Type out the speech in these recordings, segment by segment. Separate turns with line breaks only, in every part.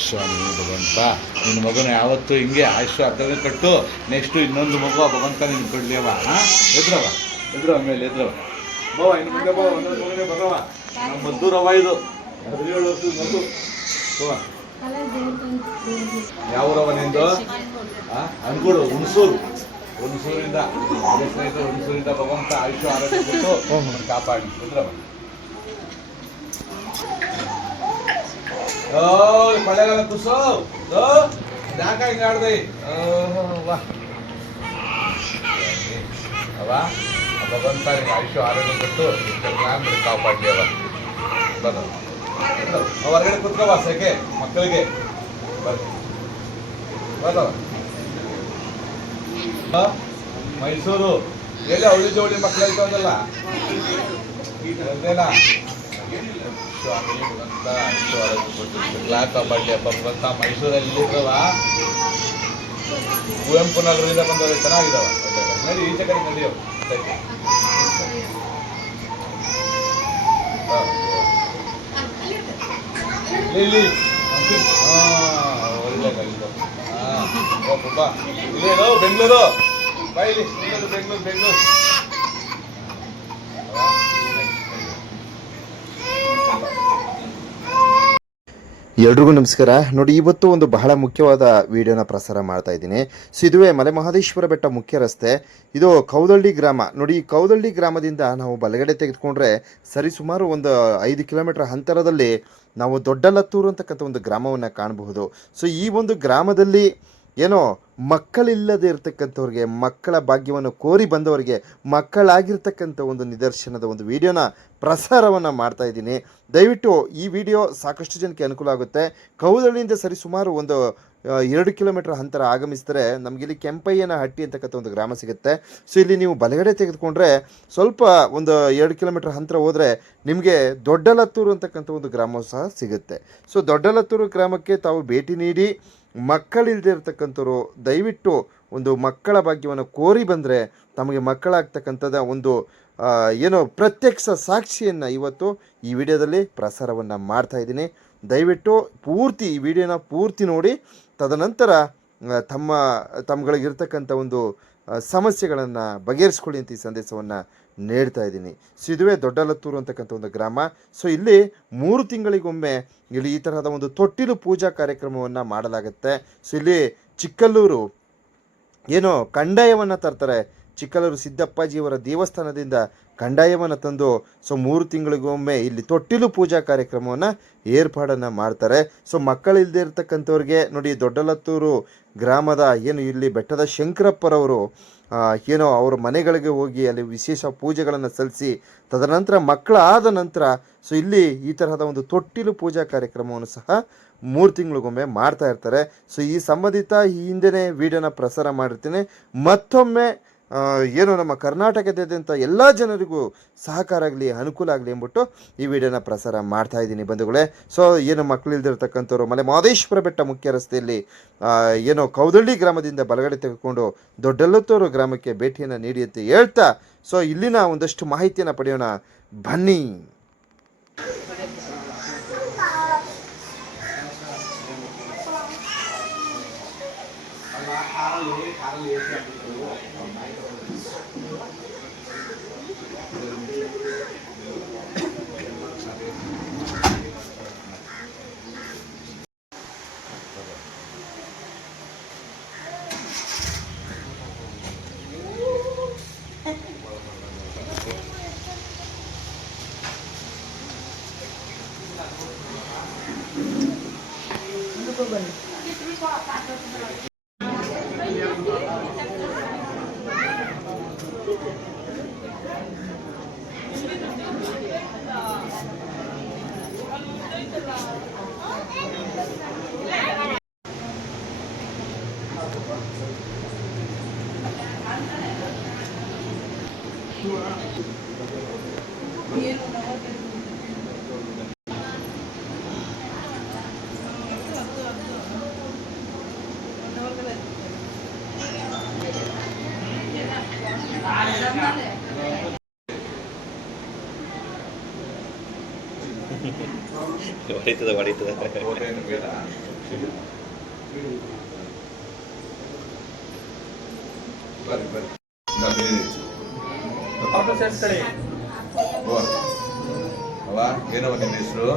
ಸ್ವಾಮಿ, ಭಗವಂತ, ನಿನ್ನ ಮಗನ ಯಾವತ್ತು ಹಿಂಗೆ ಆಯುಷ್ಯ ಅರ್ಧವೇ ಕಟ್ಟು. ನೆಕ್ಸ್ಟು ಇನ್ನೊಂದು ಮಗು ಭಗವಂತ ನಿನ್ನ ಕೊಡ್ಲಿಯವ ಹಾಂ? ಎದ್ರವ ಎದ್ರವ ಮೇಲೆ ಎದ್ರವ ಬವ ಇನ್ನು ಮುಂದೆ ಬವ ಒಂದೊಂದು ಮಗನೇ ಬರವ. ನಮ್ಮ ಮದ್ದೂರವ ಇದು. ಹದಿನೇಳು ವರ್ಷದ ಮಗು. ಯಾವ ಊರವ ನಿಂದು? ಆ? ಅನ್ಕೊಡು ಹುಣಸೂರು. ಹುಣಸೂರಿಂದ ಸ್ನೇಹಿತರು ಹುಣಸೂರಿಂದ ಭಗವಂತ ಆಯುಷ್ಯ ಆರೋಗ್ಯ ಕೊಟ್ಟು ಕಾಪಾಡಿ. ಓ ಮಳೆಗಾಲ ಕುಸೋ. ಯಾಕ ಹಿಂಗ ಆಡ್ದೆ? ಅವ ಭಗವಂತ ನಿಮ್ಗೆ ಆಯುಷ್ಯ ಆರೋಗ್ಯ ಕೊಟ್ಟು ಬಿಟ್ಟು ಕಾಪಾಡ್ಲಿ ಅವ ಬರ ಹೊರಗಡೆ ಸೆಕೆ. ಮಕ್ಕಳಿಗೆ. ಬರ್ರಿ ಬರವ ಮೈಸೂರು. ಎಲ್ಲಿ ಅವಳಿ ಜೋಳಿ ಮಕ್ಕಳು ಹೇಳ್ತಾವಲ್ಲ ಅದೇನಾ ಹಬ್ಬ ಮೈಸೂರಲ್ಲಿ ಕುವೆಂಪು ನಗರದಿಂದ ಬಂದವರು ಚೆನ್ನಾಗಿದ್ದಾವ. ನಡಿ ಈಚೆ ಕಡೆ ನಡೆಯೋ. ಇಲ್ಲಿ ಹಾಂ. ಒಳ್ಳೆ ಕಲಿತು ಬೆಂಗಳೂರು. ಬೆಂಗಳೂರು ಬೆಂಗಳೂರು ಬೆಂಗಳೂರು.
ಎಲ್ರಿಗೂ ನಮಸ್ಕಾರ. ನೋಡಿ, ಇವತ್ತು ಒಂದು ಬಹಳ ಮುಖ್ಯವಾದ ವಿಡಿಯೋನ ಪ್ರಸಾರ ಮಾಡ್ತಾ ಇದ್ದೀನಿ. ಸೊ, ಇದುವೇ ಮಲೆ ಮಹದೇಶ್ವರ ಬೆಟ್ಟ ಮುಖ್ಯ ರಸ್ತೆ. ಇದು ಕೌದಳ್ಳಿ ಗ್ರಾಮ. ನೋಡಿ, ಈ ಕೌದಳ್ಳಿ ಗ್ರಾಮದಿಂದ ನಾವು ಬಲಗಡೆ ತೆಗೆದುಕೊಂಡ್ರೆ ಸರಿಸುಮಾರು ಒಂದು ಐದು ಕಿಲೋಮೀಟರ್ ಅಂತರದಲ್ಲಿ ನಾವು ದೊಡ್ಡಲತ್ತೂರು ಅಂತಕ್ಕಂಥ ಒಂದು ಗ್ರಾಮವನ್ನು ಕಾಣಬಹುದು. ಸೊ, ಈ ಒಂದು ಗ್ರಾಮದಲ್ಲಿ ಏನೋ ಮಕ್ಕಳಿಲ್ಲದೆ ಇರತಕ್ಕಂಥವ್ರಿಗೆ, ಮಕ್ಕಳ ಭಾಗ್ಯವನ್ನು ಕೋರಿ ಬಂದವರಿಗೆ, ಮಕ್ಕಳಾಗಿರ್ತಕ್ಕಂಥ ಒಂದು ನಿದರ್ಶನದ ಒಂದು ವಿಡಿಯೋನ ಪ್ರಸಾರವನ್ನು ಮಾಡ್ತಾ ಇದ್ದೀನಿ. ದಯವಿಟ್ಟು ಈ ವಿಡಿಯೋ ಸಾಕಷ್ಟು ಜನಕ್ಕೆ ಅನುಕೂಲ ಆಗುತ್ತೆ. ಕೌದಳ್ಳಿಯಿಂದ ಸರಿ ಸುಮಾರು ಒಂದು ಎರಡು ಕಿಲೋಮೀಟರ್ ಅಂತರ ಆಗಮಿಸಿದರೆ ಇಲ್ಲಿ ಕೆಂಪಯ್ಯನ ಹಟ್ಟಿ ಅಂತಕ್ಕಂಥ ಒಂದು ಗ್ರಾಮ ಸಿಗುತ್ತೆ. ಸೊ, ಇಲ್ಲಿ ನೀವು ಬಲಗಡೆ ತೆಗೆದುಕೊಂಡ್ರೆ ಸ್ವಲ್ಪ ಒಂದು ಎರಡು ಕಿಲೋಮೀಟರ್ ಅಂತರ ಹೋದರೆ ನಿಮಗೆ ದೊಡ್ಡಲತ್ತೂರು ಅಂತಕ್ಕಂಥ ಒಂದು ಗ್ರಾಮವು ಸಹ ಸಿಗುತ್ತೆ. ಸೊ, ದೊಡ್ಡಲತ್ತೂರು ಗ್ರಾಮಕ್ಕೆ ತಾವು ಭೇಟಿ ನೀಡಿ ಮಕ್ಕಳಿಲ್ಲದೆ ಇರ್ತಕ್ಕಂಥವ್ರು ದಯವಿಟ್ಟು ಒಂದು ಮಕ್ಕಳ ಭಾಗ್ಯವನ್ನು ಕೋರಿ ಬಂದರೆ ತಮಗೆ ಮಕ್ಕಳಾಗ್ತಕ್ಕಂಥದ ಒಂದು ಏನೋ ಪ್ರತ್ಯಕ್ಷ ಸಾಕ್ಷಿಯನ್ನು ಇವತ್ತು ಈ ವಿಡಿಯೋದಲ್ಲಿ ಪ್ರಸಾರವನ್ನು ಮಾಡ್ತಾ ಇದ್ದೀನಿ. ದಯವಿಟ್ಟು ಪೂರ್ತಿ ಈ ವಿಡಿಯೋನ ಪೂರ್ತಿ ನೋಡಿ, ತದನಂತರ ತಮ್ಮ ತಮ್ಮಗಳಿಗಿರ್ತಕ್ಕಂಥ ಒಂದು ಸಮಸ್ಯೆಗಳನ್ನು ಬಗೆಹರಿಸ್ಕೊಳ್ಳಿ ಅಂತ ಈ ಸಂದೇಶವನ್ನು ನೀಡ್ತಾ ಇದ್ದೀನಿ. ಸೊ ಇದುವೇ ದೊಡ್ಡಲತ್ತೂರು ಅಂತಕ್ಕಂಥ ಒಂದು ಗ್ರಾಮ. ಸೊ ಇಲ್ಲಿ ಮೂರು ತಿಂಗಳಿಗೊಮ್ಮೆ ಇಲ್ಲಿ ಈ ತರಹದ ಒಂದು ತೊಟ್ಟಿಲು ಪೂಜಾ ಕಾರ್ಯಕ್ರಮವನ್ನು ಮಾಡಲಾಗುತ್ತೆ. ಸೊ ಇಲ್ಲಿ ಚಿಕ್ಕಲ್ಲೂರು ಏನು ಕಂಡಾಯವನ್ನು ತರ್ತಾರೆ. ಚಿಕ್ಕಲ್ಲೂರು ಸಿದ್ದಪ್ಪಾಜಿಯವರ ದೇವಸ್ಥಾನದಿಂದ ಕಂಡಾಯವನ್ನು ತಂದು ಸೊ ಮೂರು ತಿಂಗಳಿಗೊಮ್ಮೆ ಇಲ್ಲಿ ತೊಟ್ಟಿಲು ಪೂಜಾ ಕಾರ್ಯಕ್ರಮವನ್ನು ಏರ್ಪಾಡನ್ನು ಮಾಡ್ತಾರೆ. ಸೊ ಮಕ್ಕಳಿಲ್ಲದೆ ಇರ್ತಕ್ಕಂಥವ್ರಿಗೆ ನೋಡಿ ದೊಡ್ಡಲತ್ತೂರು ಗ್ರಾಮದ ಏನು ಇಲ್ಲಿ ಬೆಟ್ಟದ ಶಂಕರಪ್ಪರವರು ಏನೋ ಅವರ ಮನೆಗಳಿಗೆ ಹೋಗಿ ಅಲ್ಲಿ ವಿಶೇಷ ಪೂಜೆಗಳನ್ನು ಸಲ್ಲಿಸಿ, ತದನಂತರ ಮಕ್ಕಳಾದ ನಂತರ ಸೊ ಇಲ್ಲಿ ಈ ತರಹದ ಒಂದು ತೊಟ್ಟಿಲು ಪೂಜಾ ಕಾರ್ಯಕ್ರಮವನ್ನು ಸಹ ಮೂರು ತಿಂಗಳಿಗೊಮ್ಮೆ ಮಾಡ್ತಾ ಇರ್ತಾರೆ. ಸೊ ಈ ಸಂಬಂಧಿತ ಈ ಹಿಂದೆನೇ ವಿಡಿಯೋನ ಪ್ರಸಾರ ಮಾಡಿರ್ತೀನಿ. ಮತ್ತೊಮ್ಮೆ ಏನು ನಮ್ಮ ಕರ್ನಾಟಕದಾದ್ಯಂತ ಎಲ್ಲ ಜನರಿಗೂ ಸಹಕಾರ ಆಗಲಿ, ಅನುಕೂಲ ಆಗಲಿ ಅಂದ್ಬಿಟ್ಟು ಈ ವಿಡಿಯೋನ ಪ್ರಸಾರ ಮಾಡ್ತಾ ಇದ್ದೀನಿ ಬಂಧುಗಳೇ. ಸೊ ಏನು ಮಕ್ಕಳು ಇಲ್ದಿರ್ತಕ್ಕಂಥವ್ರು, ಮಲೆ ಮಹದೇಶ್ವರ ಬೆಟ್ಟ ಮುಖ್ಯ ರಸ್ತೆಯಲ್ಲಿ ಏನೋ ಕೌದಳ್ಳಿ ಗ್ರಾಮದಿಂದ ಬಲಗಡೆ ತೆಗೆದುಕೊಂಡು ದೊಡ್ಡಲ್ಲತ್ತೂರು ಗ್ರಾಮಕ್ಕೆ ಭೇಟಿಯನ್ನು ನೀಡಿ ಅಂತ ಹೇಳ್ತಾ ಸೊ ಇಲ್ಲಿನ ಒಂದಷ್ಟು ಮಾಹಿತಿಯನ್ನು ಪಡೆಯೋಣ. ಬನ್ನಿ.
Thank you. வடித்தது வடித்தது. ಓ. ಅವ್ವ ಏನವ ನಿನ್ನ ಹೆಸರು?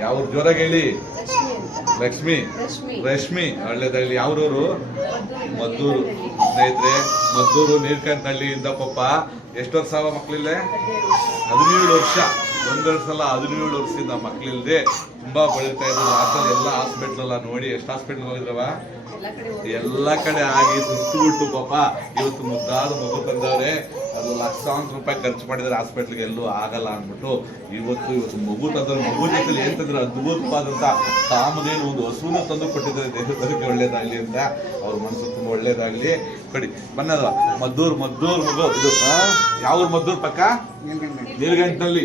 ಯಾವ ಜೋರಾಗಿ ಹೇಳಿ. ಲಕ್ಷ್ಮಿ. ರಶ್ಮಿ. ಒಳ್ಳೇದಾಗ್ಲಿ ಯಾವ್ರೂರು ಮದ್ದೂರು. ಸ್ನೇಹಿತರೆ, ಮದ್ದೂರು ನೀರ್ಕಂತಹಳ್ಳಿಯಿಂದ ಪಾಪ ಎಷ್ಟು ವರ್ಷ ಅವ ಮಕ್ಳಿಲ್ಲೇ? ಹದಿನೇಳು ವರ್ಷ. ಒಂದೆರಡು ಸಲ ಹದಿನೇಳು ವರ್ಷದಿಂದ ಮಕ್ಳಿಲ್ದೆ ತುಂಬಾ ಬಳೀತಾ ಇದ್ರು. ಆಸ್ಪತ್ರೆ ಎಲ್ಲ ಹಾಸ್ಪಿಟ್ಲ್ ಎಲ್ಲ ನೋಡಿ ಎಷ್ಟು ಹಾಸ್ಪಿಟ್ಲ್ ಹೋಗಿದ್ರವ? ಎಲ್ಲ ಕಡೆ ಆಗಿ ಸುಸ್ತು ಬಿಟ್ಟು ಪಾಪ ಇವತ್ತು ಮುದ್ದಾದ ಮಗು ತಂದವ್ರೆ. ಅದು ಲಕ್ಷಾಂತರ ರೂಪಾಯಿ ಖರ್ಚು ಮಾಡಿದರೆ ಹಾಸ್ಪಿಟ್ಲ್ಗೆ ಎಲ್ಲೂ ಆಗಲ್ಲ ಅಂದ್ಬಿಟ್ಟು ಇವತ್ತು ಇವತ್ತು ಮಗು ತಂದ್ರೆ ಮಗು ಜೊತೆ ಏನ್ ತಂದ್ರೆ ಅದ್ಭುತವಾದಂತ ಕಾಮದೇನು ಒಂದು ಹಸುವನ್ನು ತಂದು ಕೊಟ್ಟಿದ್ದಾರೆ ದೇಹದಕ್ಕೆ ಒಳ್ಳೇದಾಗ್ಲಿ ಅಂತ. ಅವ್ರ ಮನಸ್ಸು ತುಂಬಾ ಒಳ್ಳೇದಾಗ್ಲಿ. ಕಡಿ. ಬನ್ನದ ಮದ್ದೂರ್ ಮದ್ದೂರ್ ಮಗು. ಇದು? ಯಾವ ಮದ್ದೂರ್ ಪಕ್ಕ? ನೀರ್ಗಂಟಲ್ಲಿ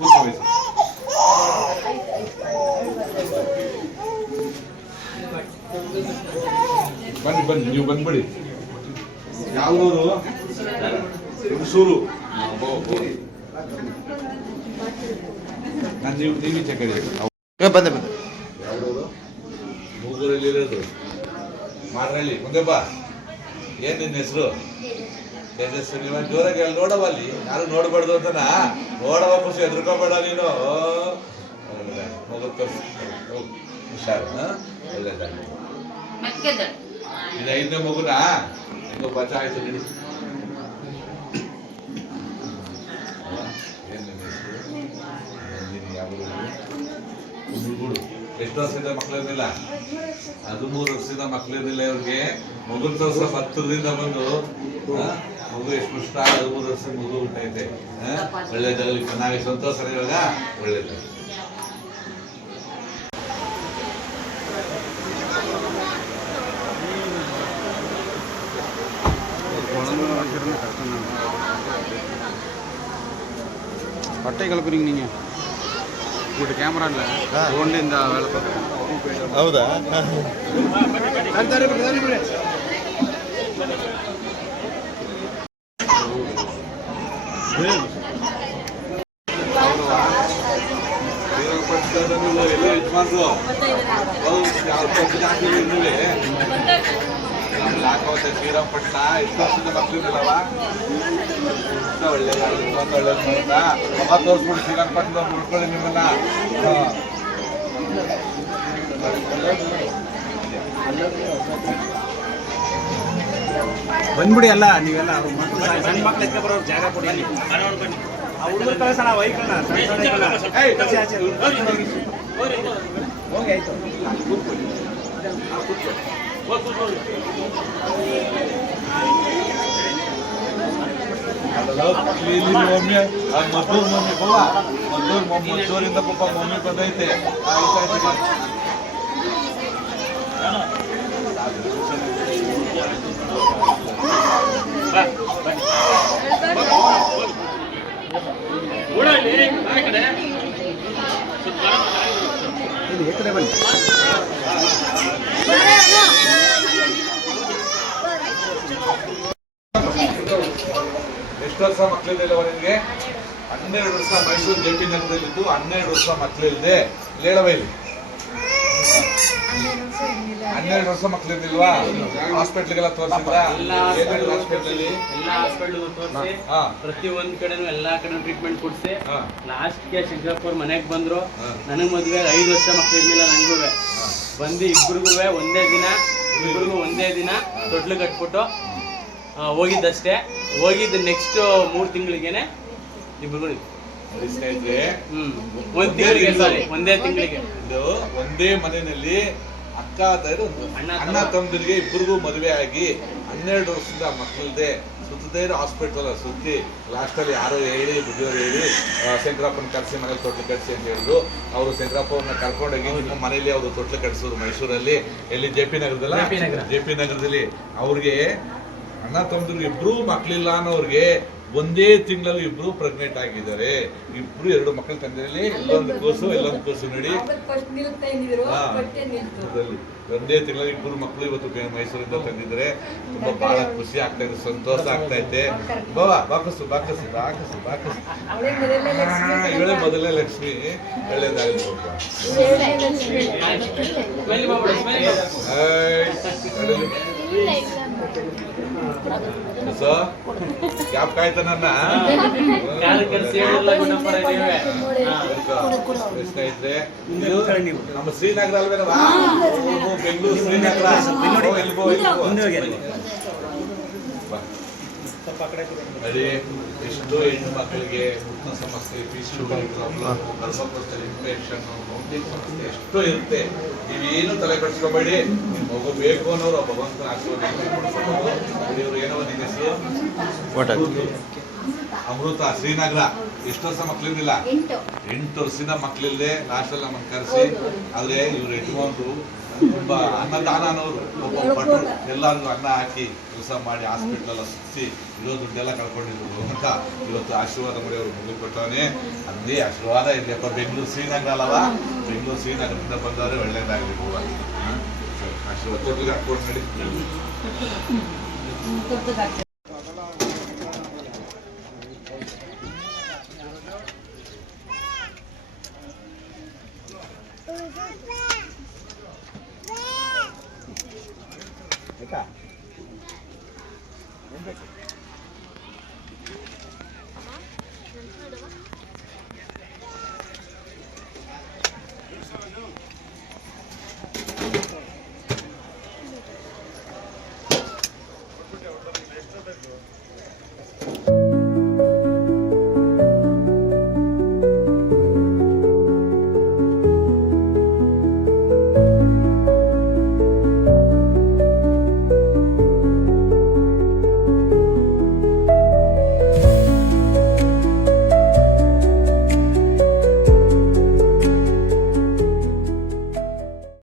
ದಾರ, ಕೂತ್ಕೋ ಬನ್ನಿ ಬನ್ನಿ ನೀವು ಬಂದ್ಬಿಡಿ. ಯಾವ ಊರು ಹುಣಸೂರು. ನಾನು ನೀವು ನೀವು
ಚೆಕ್ ಬಂದೆ ಬಂದೆ.
ಯಾವ್ದೂರು ಮೂಗೂರಲ್ಲಿ ಇರೋದು. ಮಾರ್ನಳ್ಳಿ. ಮುಂದೆ ಬಾ. ಏನ್ ನಿನ್ನ ಹೆಸರು? ಜೋರಾಗಿ ಅಲ್ಲಿ ನೋಡವ ಅಲ್ಲಿ. ಯಾರು ನೋಡಬಾರ್ದು ಅಂತನಾ? ನೋಡವ ಖುಷಿ ಹೆದರ್ಕೋಬೇಡ ನೀನು. ಇದು ಐದನೇ ಮಗುನಾ? ಬಚ್ಚ ಆಯ್ತು ನಡಿ ಎಷ್ಟು ವರ್ಷದ ಮಕ್ಕಳಿರಲಿಲ್ಲ. ಹದಿಮೂರು ವರ್ಷದ ಮಕ್ಕಳಿರಲಿಲ್ಲ ಇವ್ರಿಗೆ. ಮಗು ತೋರ್ಸ ಹತ್ತರಿಂದ ಬಂದು. ಮಗು ಎಷ್ಟು ಕಷ್ಟ ಹದಿಮೂರು ವರ್ಷದ ಮಗು ಹುಟ್ಟೈತೆ ಆ, ಒಳ್ಳೇದಾಗಲಿ ಚೆನ್ನಾಗಿ ಸಂತೋಷ ಇವಾಗ ಒಳ್ಳೇದಾಗಲಿ
பட்டை கலப்புறீங்க நீங்க உங்கள்கிட்ட கேமரா இல்லை ஃபோன்லேருந்து வேலை பார்க்குறேன்
ಹೌದಾ
ಶ್ರೀರಂಗಪಟ್ಟಣ ಎಷ್ಟು ವರ್ಷದ ಒಳ್ಳೇದು ಮಾಡ್ತಾ ಅಮ್ಮ ತೋರಿಸ್ಬಿಡು ಶ್ರೀರಂಗಪಟ್ಟಣ ನೋಡ್ಕೊಳ್ಳಿ ನಿಮ್ಮನ್ನ ಹಾ.
ಬಂದ್ಬಿಡಿ ಅಲ್ಲ ನೀವೆಲ್ಲ ಸಣ್ಣ- ಮಕ್ಳು ಬರೋರು ಜಾಗ ಕೊಡಿ ಹುಡುಗರು ಕಳಿಸೋಣ ವೈಕಲ್ನ ಆಚೆ. ಹೋಗಿ ಆಯ್ತು.
ಇಲ್ಲಿ ಮಮ್ಮಿ ಆ ಮದ್ದೂರ್ ಮಮ್ಮಿ ಬವ್ವ ಮದ್ದೂರ್ ಮಮ್ಮಿ ಮದ್ದೂರಿಂದ ಪಾಪ ಮಮ್ಮಿ ಬಂದೈತೆ. ಆಯ್ತು ಎಷ್ಟು ವರ್ಷ ಮಕ್ಕಳಿದೆ ಅವರಿಗೆ ಹನ್ನೆರಡು ವರ್ಷ ಮೈಸೂರು ಜೆ ಪಿ ನಗರದಲ್ಲಿದ್ದು ಹನ್ನೆರಡು ವರ್ಷ ಮಕ್ಕಳಿಲ್ಲದೆ ಹೇಳವ ಇಲ್ಲಿ? ಹನ್ನೆರಡು ವರ್ಷ ಮಕ್ಕಳಿರ್ಲಿಲ್ವಾ ಹಾಸ್ಪಿಟ್ಲಿಗೆಲ್ಲ ತೋರಿಸಿದ್ರ?
ಎಲ್ಲ ಹಾಸ್ಪಿಟಲ್ ತೋರಿಸಿ ಪ್ರತಿ ಒಂದ್ ಕಡೆನೂ ಎಲ್ಲಾ ಕಡೆ ಟ್ರೀಟ್ಮೆಂಟ್ ಕೊಡ್ಸಿ ಲಾಸ್ಟ್ಗೆ ಸಿಂಗಾಪುರ್ ಮನೆಗ್ ಬಂದ್ರು. ನನಗ್ ಮದ್ವೆ ಐದು ವರ್ಷ ಮಕ್ಳು ಇರ್ಲಿಲ್ಲ ನಂಗೂ ಬಂದು ಇಬ್ರಿಗೂ ಒಂದೇ ದಿನ ಇಬ್ರಿಗೂ ಒಂದೇ ದಿನ ತೊಟ್ಲು ಕಟ್ಬಿಟ್ಟು ಹೋಗಿದ್ದಷ್ಟೇ. ಹೋಗಿದ್ದ ನೆಕ್ಸ್ಟ್ ಮೂರ್ ತಿಂಗಳಿಗೆನೆ ಇಬ್ರಿಗೂ ಒಂದ್ ತಿಂಗಳಿಗೆ ಸಾರಿ ಒಂದೇ ತಿಂಗಳಿಗೆ.
ಇದು ಒಂದೇ ಮನೆಯಲ್ಲಿ ಅಕ್ಕ ಅಂತ ಒಂದು
ಅಣ್ಣ
ಅಣ್ಣ
ತಮ್ಮ.
ತಮ್ಮದಿರಿಗೆ ಇಬ್ಬರಿಗೂ ಮದುವೆ ಆಗಿ ಹನ್ನೆರಡು ವರ್ಷದಿಂದ ಮಕ್ಕಳದೆ. ಸುತ್ತದೇ ಇರೋ ಹಾಸ್ಪಿಟಲ್ ಸುತ್ತಿ ಲಾಸ್ಟಲ್ಲಿ ಯಾರೋ ಹೇಳಿ ಬುದ್ಧಿಯವರು ಹೇಳಿ ಶಂಕರಪ್ಪನ ಕರೆಸಿ ಮನೇಲಿ ತೊಟ್ಲು ಕಟ್ಸಿ ಅಂತ ಹೇಳಿದ್ರು. ಅವರು ಶಂಕರಪ್ಪನ ಕರ್ಕೊಂಡೋಗಿ ನಿಮ್ಮ ಮನೇಲಿ ಅವರು ತೊಟ್ಲು ಕಟ್ಸಿದ್ರು ಮೈಸೂರಲ್ಲಿ. ಎಲ್ಲಿ? ಜೆ ಪಿ ನಗರದಲ್ಲ? ಜೆ ಪಿ ನಗರದಲ್ಲಿ. ಅವ್ರಿಗೆ ಅಣ್ಣ ತಮ್ಮದಿರಿಗೆ ಇಬ್ರು ಮಕ್ಕಳಿಲ್ಲ ಅನ್ನೋರ್ಗೆ ಒಂದೇ ತಿಂಗಳಲ್ಲಿ ಇಬ್ರು ಪ್ರೆಗ್ನೆಂಟ್ ಆಗಿದ್ದಾರೆ. ಇಬ್ರು ಎರಡು ಮಕ್ಕಳ ತಂದೆಯಲ್ಲಿ ಇಲ್ಲೊಂದು ಕೋಸು ಎಲ್ಲೊಂದು ಕೋಸು ನೋಡಿ. ಒಂದೇ ತಿಂಗಳಲ್ಲಿ ಇಬ್ಬರು ಮಕ್ಕಳು ಇವತ್ತು ಬೆ- ಮೈಸೂರಿಂದ ತಂದಿದ್ದಾರೆ. ತುಂಬಾ ಬಹಳ ಖುಷಿ ಆಗ್ತಾ ಇದೆ ಸಂತೋಷ ಆಗ್ತಾ ಐತೆ ಬಾವ ಬಾಕಸು ಬಾಕಸು ಬಾಕಸು ಬಾಕಸು.
ಇವಳೆ ಮೊದಲನೇ ಲಕ್ಷ್ಮಿ
ಇವಳೇ ಮೊದಲೇ ಲಕ್ಷ್ಮಿ. ಒಳ್ಳೇದಾಗಲಿ
ಎರಡನೇ ಲಕ್ಷ್ಮಿ
ಸ್ಮೆಲ್ ಮಾಡ್ಬಿಡು ಸ್ಮೆಲ್
ಏಯ್, ಕಡಲಿ. ಸೊ, ಜ್ಞಾಪಕ ಆಯ್ತಾ ನನ್ನ ಸ್ನೇಹಿತರೆ ಇದು ನಮ್ಮ ಶ್ರೀನಗರ ಅಲ್ವೇನವಾ ಬೆಂಗಳೂರು ಶ್ರೀನಗರ. ಎಲ್ಗೋ, ಎಲ್ಗೋ.
ಮುಂದೆ
ಎಷ್ಟೋ ಹೆಣ್ಣು ಮಕ್ಕಳಿಗೆ ಉತ್ತಮ ಸಮಸ್ಯೆ ಪಿಶುಗಲ್ ಪ್ರಾಬ್ಲಮ್ ಗರ್ಭಕೋಶದಲ್ಲಿ ಇನ್ಫೆಕ್ಷನ್ ಮೌಂಟಿಂಗ್ ಸಮಸ್ಯೆ ಎಷ್ಟೋ ಇರುತ್ತೆ. ನೀವೇನು ತಲೆ ಕಟ್ಸ್ಕೋಬೇಡಿ ನಿಮ್ಮ ಮಗು ಬೇಕು ಅನ್ನೋರು ಭಗವಂತನ ಆಶೀರ್ವಾದ ಇವ್ರು ಏನೋ ಒಂದು ಹೆಸರು? ಅಮೃತ. ಶ್ರೀನಗರ. ಎಷ್ಟು ವರ್ಷ ಮಕ್ಳಿರ್ಲಿಲ್ಲ.
ಎಂಟು.
ವರ್ಷದಿಂದ ವರ್ಷದ ಮಕ್ಳಿಲ್ದೆ ಲಾಸ್ಟಲ್ಲಿ ನಮ್ಮನ್ನು ಕರೆಸಿ. ಆದ್ರೆ ಇವ್ರು ಯಜಮಾನ್ರು ತುಂಬಾ ಅನ್ನದಾನ ಅನ್ನೋರು ಒಬ್ಬ ಭಟ್ರು ಎಲ್ಲರಿಗೂ ಅನ್ನ ಹಾಕಿ ಕೆಲಸ ಮಾಡಿ ಹಾಸ್ಪಿಟ್ಲೆಲ್ಲ ಸುತ್ತಿಸಿ ಇರೋ ದುಡ್ಡೆಲ್ಲ ಕಳ್ಕೊಂಡಿದ್ರು ಅಂತ ಇವತ್ತು ಆಶೀರ್ವಾದ ಮಾಡಿ ಅವ್ರು ಮುಗಿ ಕೊಟ್ಟವನೇ ಅದೇ ಆಶೀರ್ವಾದ ಇಲ್ಲಪ್ಪ ಬೆಂಗಳೂರು ಶ್ರೀನಗರ ಅಲ್ಲವ ಬೆಂಗಳೂರು ಶ್ರೀನಗರದಿಂದ ಬಂದವರು ಒಳ್ಳೇದಾಗಲಿ ಆಶೀರ್ವಾದ ಕೊಡ್ಲಿಕ್ಕೆ ಹಾಕೊಂಡು ನಡಿ cá. Vem pra cá.